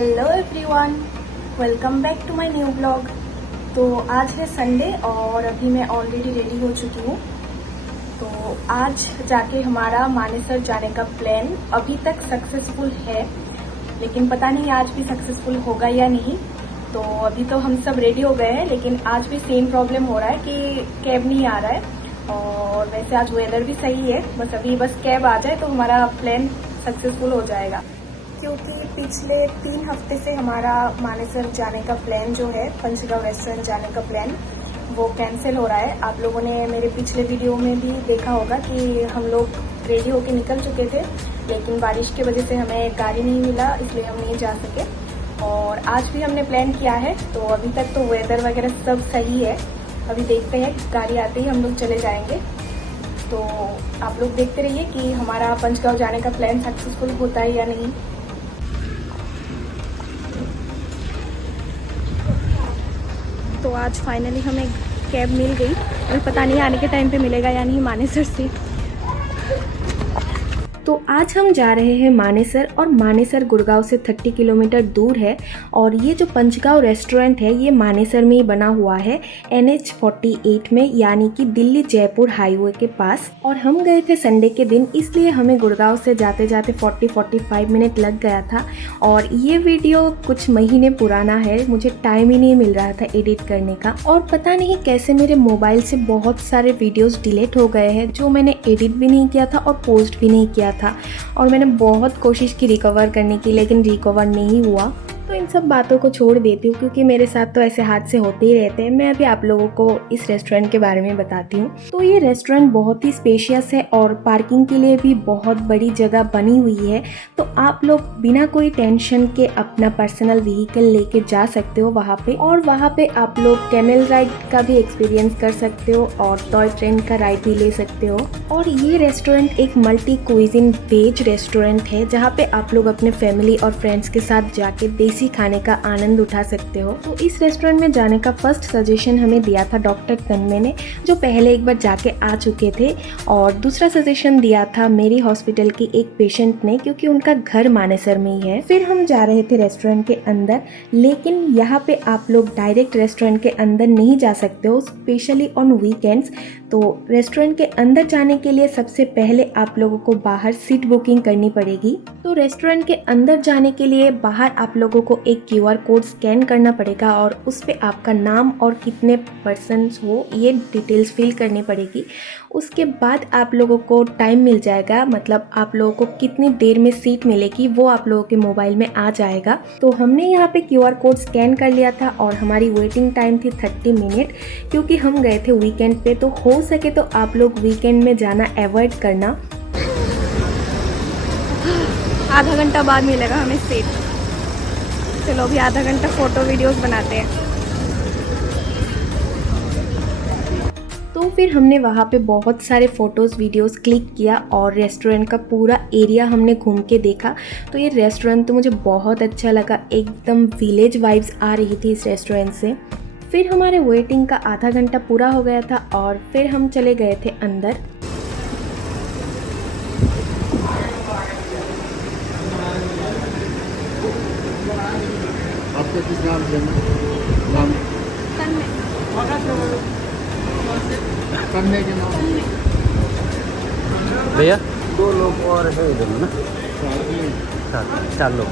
Hello everyone, welcome back to my new blog. तो आज है संडे और अभी मैं ऑलरेडी रेडी हो चुकी हूँ। तो आज जाके हमारा मानेसर जाने का प्लान अभी तक सक्सेसफुल है, लेकिन पता नहीं आज भी सक्सेसफुल होगा या नहीं। तो अभी तो हम सब रेडी हो गए हैं, लेकिन आज भी सेम प्रॉब्लम हो रहा है कि कैब नहीं आ रहा है। और वैसे आज वेदर भी सही है, बस कैब आ जाए तो हमारा प्लान सक्सेसफुल हो जाएगा। क्योंकि पिछले 3 हफ्ते से हमारा मानेसर जाने का प्लान जो है, पंचगांव रेस्टोरेंट जाने का प्लान, वो कैंसिल हो रहा है। आप लोगों ने मेरे पिछले वीडियो में भी देखा होगा कि हम लोग रेडी होके निकल चुके थे, लेकिन बारिश की वजह से हमें गाड़ी नहीं मिला, इसलिए हम नहीं जा सके। और आज भी हमने प्लान किया है, तो अभी तक तो वेदर वगैरह सब सही है। अभी देखते हैं, गाड़ी आते ही हम लोग चले जाएंगे। तो आप लोग देखते रहिए कि हमारा पंचगांव जाने का प्लान सक्सेसफुल होता है या नहीं। तो आज फाइनली हमें कैब मिल गई। अभी पता नहीं आने के टाइम पे मिलेगा या नहीं मानेसर से। तो आज हम जा रहे हैं मानेसर, और मानेसर गुड़गांव से 30 किलोमीटर दूर है। और ये जो पंचगांव रेस्टोरेंट है, ये मानेसर में ही बना हुआ है, NH 48 में, यानी कि दिल्ली जयपुर हाईवे के पास। और हम गए थे संडे के दिन, इसलिए हमें गुड़गांव से जाते जाते 40-45 मिनट लग गया था। और ये वीडियो कुछ महीने पुराना है, मुझे टाइम ही नहीं मिल रहा था एडिट करने का। और पता नहीं कैसे मेरे मोबाइल से बहुत सारे वीडियोस डिलीट हो गए हैं, जो मैंने एडिट भी नहीं किया था और पोस्ट भी नहीं किया था। और मैंने बहुत कोशिश की रिकवर करने की, लेकिन रिकवर नहीं हुआ। तो इन सब बातों को छोड़ देती हूँ, क्योंकि मेरे साथ तो ऐसे हादसे होते ही रहते हैं। मैं अभी आप लोगों को इस रेस्टोरेंट के बारे में बताती हूँ। तो ये रेस्टोरेंट बहुत ही स्पेशियस है और पार्किंग के लिए भी बहुत बड़ी जगह बनी हुई है। तो आप लोग बिना कोई टेंशन के अपना पर्सनल व्हीकल लेके जा सकते हो वहाँ पे। और वहाँ पे आप लोग कैमल राइड का भी एक्सपीरियंस कर सकते हो और टॉय ट्रेन का राइड भी ले सकते हो। और ये रेस्टोरेंट एक मल्टी क्विजिन वेज रेस्टोरेंट है, जहाँ पे आप लोग अपने फैमिली और फ्रेंड्स के साथ जाके देसी खाने का आनंद उठा सकते हो। तो इस रेस्टोरेंट में जाने का फर्स्ट सजेशन हमें दिया था डॉक्टर तन्मय ने, जो पहले एक बार जाके आ चुके थे। और दूसरा सजेशन दिया था मेरी हॉस्पिटल के एक पेशेंट ने, क्योंकि उनका घर मानेसर में ही है। फिर हम जा रहे थे रेस्टोरेंट के अंदर, लेकिन यहाँ पे आप लोग डायरेक्ट रेस्टोरेंट के अंदर नहीं जा सकते हो, स्पेशली ऑन वीकेंड्स। तो रेस्टोरेंट के अंदर जाने के लिए सबसे पहले आप लोगों को बाहर सीट बुकिंग करनी पड़ेगी। तो रेस्टोरेंट के अंदर जाने के लिए बाहर आप लोगों को एक QR कोड स्कैन करना पड़ेगा, और उस पे आपका नाम और कितने पर्सन्स हो ये डिटेल्स फिल करनी पड़ेगी। उसके बाद आप लोगों को टाइम मिल जाएगा, मतलब आप लोगों को कितनी देर में सीट मिलेगी वो आप लोगों के मोबाइल में आ जाएगा। तो हमने यहाँ पे QR कोड स्कैन कर लिया था, और हमारी वेटिंग टाइम थी 30 मिनट, क्योंकि हम गए थे वीकेंड पे। तो हो सके तो आप लोग वीकेंड में जाना अवॉइड करना। आधा घंटा बाद मिलेगा हमें सीट। चलो अभी आधा घंटा फोटो वीडियोस बनाते हैं। तो फिर हमने वहाँ पे बहुत सारे फ़ोटोज़ वीडियोस क्लिक किया, और रेस्टोरेंट का पूरा एरिया हमने घूम के देखा। तो ये रेस्टोरेंट तो मुझे बहुत अच्छा लगा, एकदम विलेज वाइब्स आ रही थी इस रेस्टोरेंट से। फिर हमारे वेटिंग का आधा घंटा पूरा हो गया था, और फिर हम चले गए थे अंदर। आपका किस नाम से नाम? तन्मय के नाम भैया 2 लोग और है इधर में ना, 4 लोग।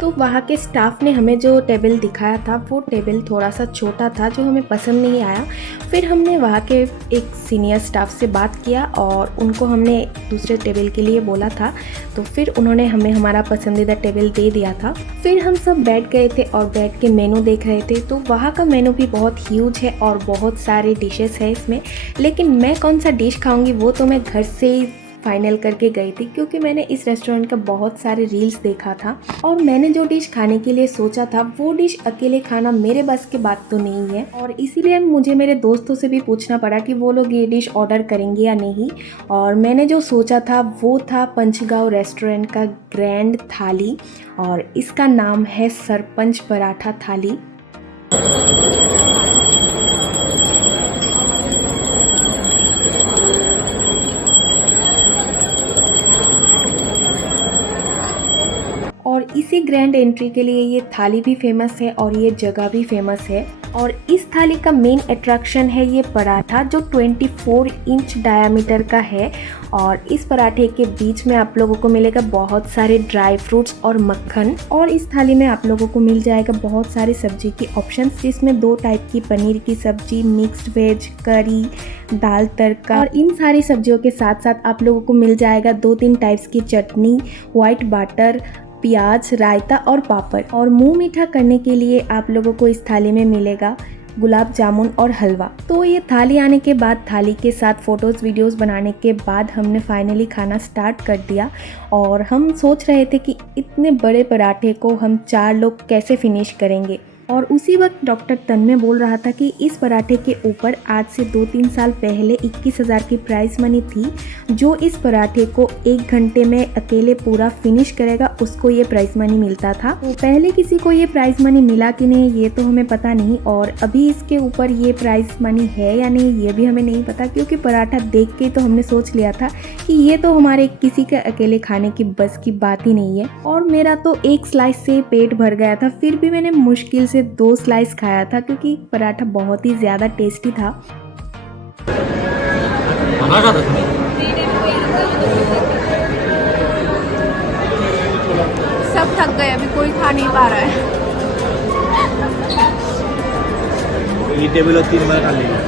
तो वहाँ के स्टाफ ने हमें जो टेबल दिखाया था, वो टेबल थोड़ा सा छोटा था, जो हमें पसंद नहीं आया। फिर हमने वहाँ के एक सीनियर स्टाफ से बात किया, और उनको हमने दूसरे टेबल के लिए बोला था। तो फिर उन्होंने हमें हमारा पसंदीदा टेबल दे दिया था। फिर हम सब बैठ गए थे और बैठ के मेनू देख रहे थे। तो वहाँ का मेनू भी बहुत ह्यूज है और बहुत सारे डिशेस है इसमें, लेकिन मैं कौन सा डिश खाऊंगी वो तो मैं घर से ही फाइनल करके गई थी, क्योंकि मैंने इस रेस्टोरेंट का बहुत सारे रील्स देखा था और मैंने जो डिश खाने के लिए सोचा था वो डिश अकेले खाना मेरे बस की बात तो नहीं है, और इसीलिए मुझे मेरे दोस्तों से भी पूछना पड़ा कि वो लोग ये डिश ऑर्डर करेंगे या नहीं। और मैंने जो सोचा था वो था पंचगांव रेस्टोरेंट का ग्रैंड थाली, और इसका नाम है सरपंच पराठा थाली। और इसी ग्रैंड एंट्री के लिए ये थाली भी फेमस है और ये जगह भी फेमस है। और इस थाली का मेन अट्रैक्शन है ये पराठा, जो 24 इंच डायामीटर का है। और इस पराठे के बीच में आप लोगों को मिलेगा बहुत सारे ड्राई फ्रूट्स और मक्खन, और इस थाली में आप लोगों को मिल जाएगा बहुत सारे सब्जी के ऑप्शंस, जिसमें 2 टाइप की पनीर की सब्जी, मिक्स्ड वेज, करी, दाल तड़का, और इन सारी सब्जियों के साथ साथ आप लोगों को मिल जाएगा 2-3 टाइप्स की चटनी, व्हाइट बटर, प्याज, रायता और पापड़। और मुंह मीठा करने के लिए आप लोगों को इस थाली में मिलेगा गुलाब जामुन और हलवा। तो ये थाली आने के बाद, थाली के साथ फ़ोटोज़ वीडियोस बनाने के बाद हमने फाइनली खाना स्टार्ट कर दिया। और हम सोच रहे थे कि इतने बड़े पराठे को हम 4 लोग कैसे फिनिश करेंगे। और उसी वक्त डॉक्टर तन्मय बोल रहा था कि इस पराठे के ऊपर आज से 2-3 साल पहले 21,000 की प्राइस मनी थी। जो इस पराठे को 1 घंटे में अकेले पूरा फिनिश करेगा उसको ये प्राइस मनी मिलता था। तो पहले किसी को ये प्राइस मनी मिला कि नहीं ये तो हमें पता नहीं, और अभी इसके ऊपर ये प्राइस मनी है या नहीं ये भी हमें नहीं पता, क्योंकि पराठा देख के तो हमने सोच लिया था कि ये तो हमारे किसी के अकेले खाने की बस की बात ही नहीं है। और मेरा तो 1 स्लाइस से पेट भर गया था, फिर भी मैंने मुश्किल से 2 स्लाइस खाया था, क्योंकि पराठा बहुत ही ज़्यादा टेस्टी था। सब थक गए, अभी कोई खा नहीं पा रहा है। ये टेबल और 3 बार खा लेंगे।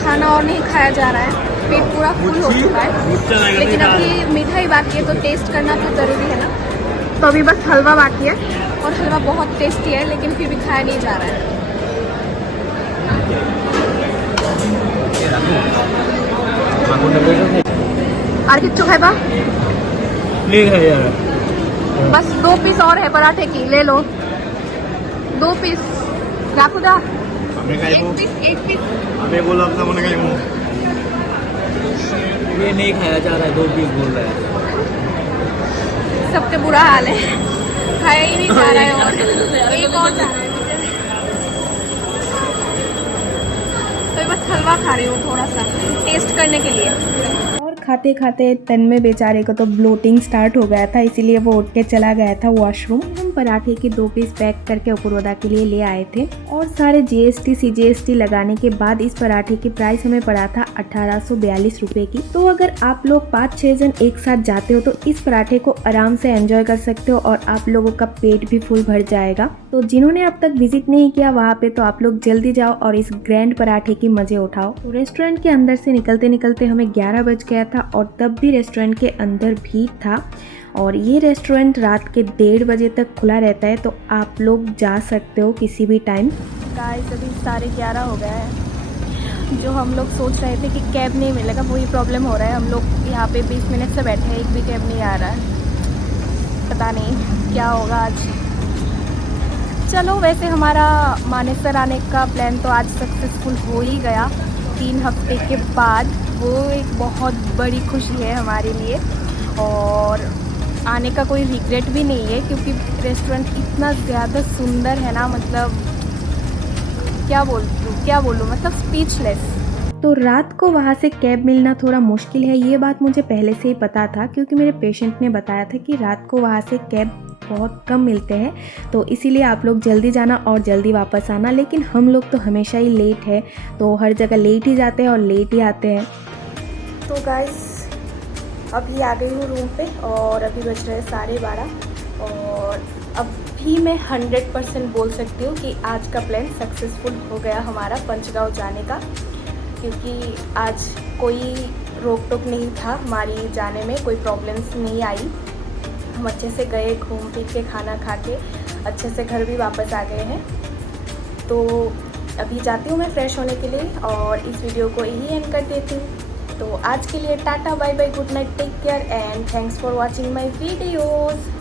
खाना और नहीं खाया जा रहा है, पेट पूरा फुल हो चुका है, लेकिन अभी मीठा ही बाकी है, तो टेस्ट करना तो ज़रूरी है ना। तो अभी बस हलवा बाकी है, और हलवा बहुत टेस्टी है, लेकिन फिर भी खाया नहीं जा रहा है। और किच्चू है बा? बस 2 पीस और है पराठे की, ले लो 2 पीस। राखुदा एक पीस ये नहीं खाया जा रहा है, 2 पीस बोल रहा है। सबके बुरा हाल है, खाया ही नहीं जा रहा है, और एक और जा रहा है। तो बस हलवा खा रही हूँ थोड़ा सा टेस्ट करने के लिए। और खाते खाते तन्मय बेचारे को तो ब्लोटिंग स्टार्ट हो गया था, इसीलिए वो उठ के चला गया था वॉशरूम। हम पराठे के 2 पीस पैक करके अपूर्वदा के लिए ले आए थे, और सारे GST CGST लगाने के बाद इस पराठे की प्राइस हमें पड़ा था 1842 रुपये की। तो अगर आप लोग 5-6 जन एक साथ जाते हो तो इस पराठे को आराम से एंजॉय कर सकते हो, और आप लोगों का पेट भी फुल भर जाएगा। तो जिन्होंने अब तक विजिट नहीं किया वहाँ पे, तो आप लोग जल्दी जाओ और इस ग्रैंड पराठे की मजे उठाओ। तो रेस्टोरेंट के अंदर से निकलते निकलते हमें 11 बज गया था, और तब भी रेस्टोरेंट के अंदर भीड़ था। और ये रेस्टोरेंट रात के 1:30 बजे तक खुला रहता है, तो आप लोग जा सकते हो किसी भी टाइम। गाइस अभी 11:30 हो गया है। जो हम लोग सोच रहे थे कि कैब नहीं मिलेगा, वही प्रॉब्लम हो रहा है। हम लोग यहाँ पे 20 मिनट से बैठे हैं, एक भी कैब नहीं आ रहा है। पता नहीं क्या होगा आज। चलो, वैसे हमारा मानेसर आने का प्लान तो आज सक्सेसफुल हो ही गया 3 हफ्ते के बाद। वो एक बहुत बड़ी खुशी है हमारे लिए, और आने का कोई रिग्रेट भी नहीं है, क्योंकि रेस्टोरेंट इतना ज़्यादा सुंदर है ना, मतलब क्या बोलूँ, मतलब स्पीचलेस। तो रात को वहाँ से कैब मिलना थोड़ा मुश्किल है, ये बात मुझे पहले से ही पता था, क्योंकि मेरे पेशेंट ने बताया था कि रात को वहाँ से कैब बहुत कम मिलते हैं। तो इसीलिए आप लोग जल्दी जाना और जल्दी वापस आना। लेकिन हम लोग तो हमेशा ही लेट है, तो हर जगह लेट ही जाते हैं और लेट ही आते हैं। तो गाइस अभी आ गई हूँ रूम पे, और अभी बज रहे 12:30, और अभी मैं 100% बोल सकती हूँ कि आज का प्लान सक्सेसफुल हो गया हमारा पंचगांव जाने का, क्योंकि आज कोई रोक टोक नहीं था हमारी जाने में, कोई प्रॉब्लम्स नहीं आई। हम अच्छे से गए, घूम फिर के खाना खा के अच्छे से घर भी वापस आ गए हैं। तो अभी जाती हूँ मैं फ्रेश होने के लिए, और इस वीडियो को यही एंड कर देती हूँ। तो आज के लिए tata bye bye good night take care and thanks for watching my videos.